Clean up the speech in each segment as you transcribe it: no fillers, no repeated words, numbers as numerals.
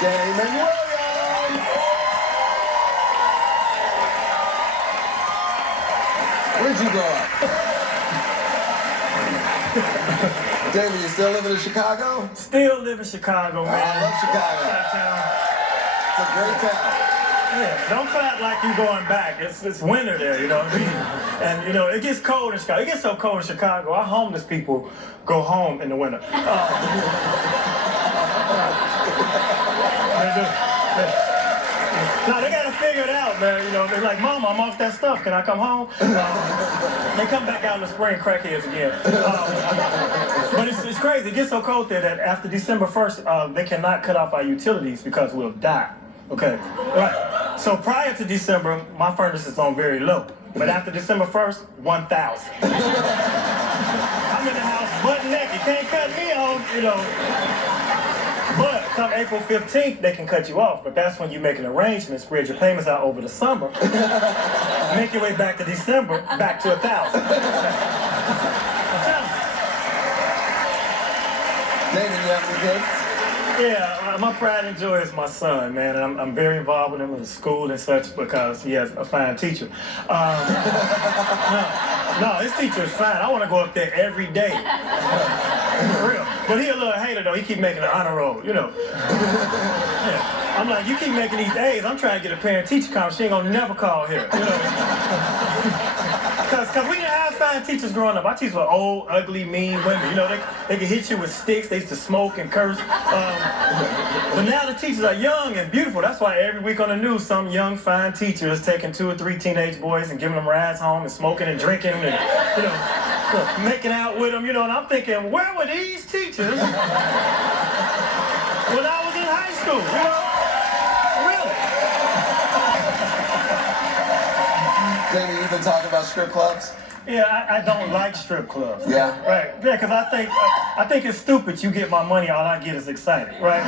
Damon Williams. Where'd you grow up? Damon, you still living in Chicago? Still live in Chicago, man. I love Chicago. It's a great town. Yeah, don't clap like you're going back. It's winter there, you know what I mean? And, you know, it gets cold in Chicago. It gets so cold in Chicago, our homeless people go home in the winter. No, they gotta figure it out, man. You know, they're like, Mama, I'm off that stuff. Can I come home? They come back out in the spring, crackheads again. But it's crazy. It gets so cold there that after December 1st, they cannot cut off our utilities because we'll die. Okay, right. So prior to December, my furnace is on very low. But after December 1st, 1,000. I'm in the house butt naked. Can't cut me off, you know. But come April 15th, they can cut you off. But that's when you make an arrangement, spread your payments out over the summer, make your way back to December, back to 1,000. David, you have some kids? Yeah, my pride and joy is my son, man, and I'm very involved with him in school and such because he has a fine teacher. No, his teacher is fine. I want to go up there every day. For real. But he a little hater, though. He keep making an honor roll, you know. Yeah. I'm like, you keep making these A's. I'm trying to get a parent-teacher conference. She ain't gonna never call here, you know. Because we didn't have fine teachers growing up. Our teachers were old, ugly, mean women. You know, they could hit you with sticks. They used to smoke and curse. But now the teachers are young and beautiful. That's why every week on the news, some young, fine teacher is taking 2 or 3 teenage boys and giving them rides home and smoking and drinking and, you know, making out with them, you know. And I'm thinking, where were these teachers when I was in high school, you know? Jamie, you've been talking about strip clubs? Yeah, I don't like strip clubs. Yeah? Right. Yeah, because I think it's stupid. You get my money, all I get is excited, right?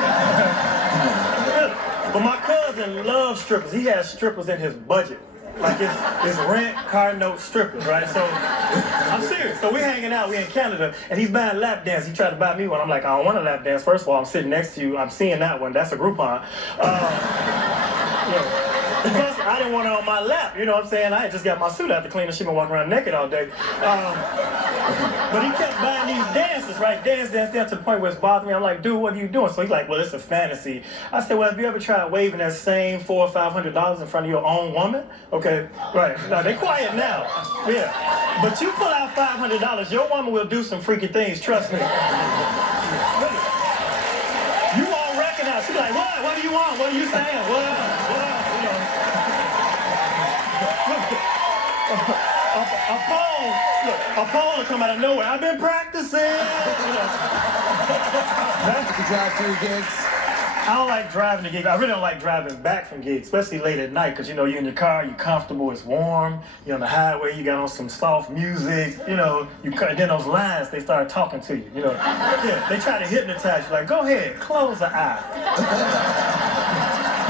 But my cousin loves strippers. He has strippers in his budget. Like it's rent, car note, strippers, right? So I'm serious. So we're hanging out, we're in Canada, and he's buying lap dance. He tried to buy me one. I'm like, I don't want a lap dance. First of all, I'm sitting next to you. I'm seeing that one. That's a Groupon. Yeah. Plus, I didn't want it on my lap, you know what I'm saying? I had just got my suit out to clean and she been walking around naked all day. But he kept buying these dances, right? Dance to the point where it's bothering me. I'm like, dude, what are you doing? So he's like, well, it's a fantasy. I said, well, have you ever tried waving that same $400 or $500 in front of your own woman? Okay, right. Now, they quiet now. Yeah. But you pull out $500, your woman will do some freaky things, trust me. Really. You won't recognize. She's like, what? What do you want? What are you saying? What? A pole will come out of nowhere. I've been practicing. You know. You drive through gigs? I don't like driving to gigs. I really don't like driving back from gigs, especially late at night, because, you know, you're in your car, you're comfortable, it's warm, you're on the highway, you got on some soft music, you know, and then those lines, they start talking to you, you know. Yeah, they try to hypnotize you, like, go ahead, close the eye.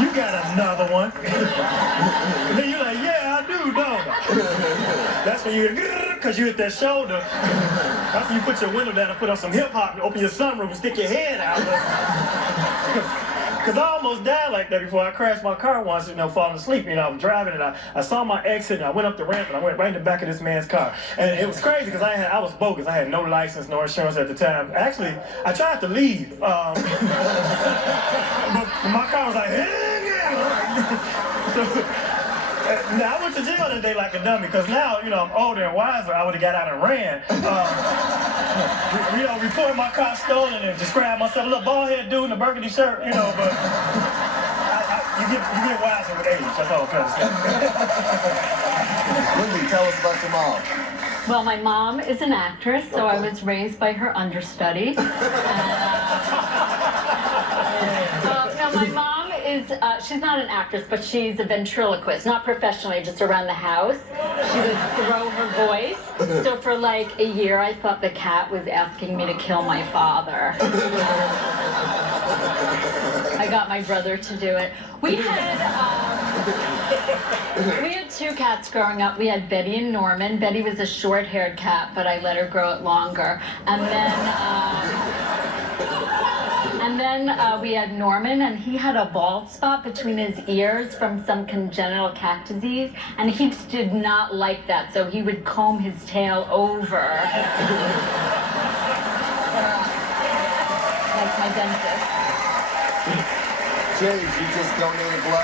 You got another one. And then you're like, yeah, I do, don't I? That's when you because you hit that shoulder. That's when you put your window down and put on some hip-hop and open your sunroof and stick your head out. Because I almost died like that before. I crashed my car once, you know, falling asleep. You know, I was driving and I saw my exit and I went up the ramp and I went right in the back of this man's car. And it was crazy because I was bogus. I had no license, no insurance at the time. Actually, I tried to leave. But my car was like, so, now I went to jail that day like a dummy because now, you know, I'm older and wiser. I would have got out and ran. You know, report my car stolen and describe myself a little bald-head dude in a burgundy shirt, you know, but you get wiser with age. That's all I'm trying to say. Lindsay, tell us about your mom. Well, my mom is an actress, so I was raised by her understudy. No, my mom is, she's not an actress, but she's a ventriloquist, not professionally, just around the house. She would throw her voice. So for like a year, I thought the cat was asking me to kill my father. I got my brother to do it. We had 2 cats growing up. We had Betty and Norman. Betty was a short-haired cat, but I let her grow it longer. And then And then we had Norman, and he had a bald spot between his ears from some congenital cat disease, and he did not like that, so he would comb his tail over. Like my dentist. James, you just donated blood.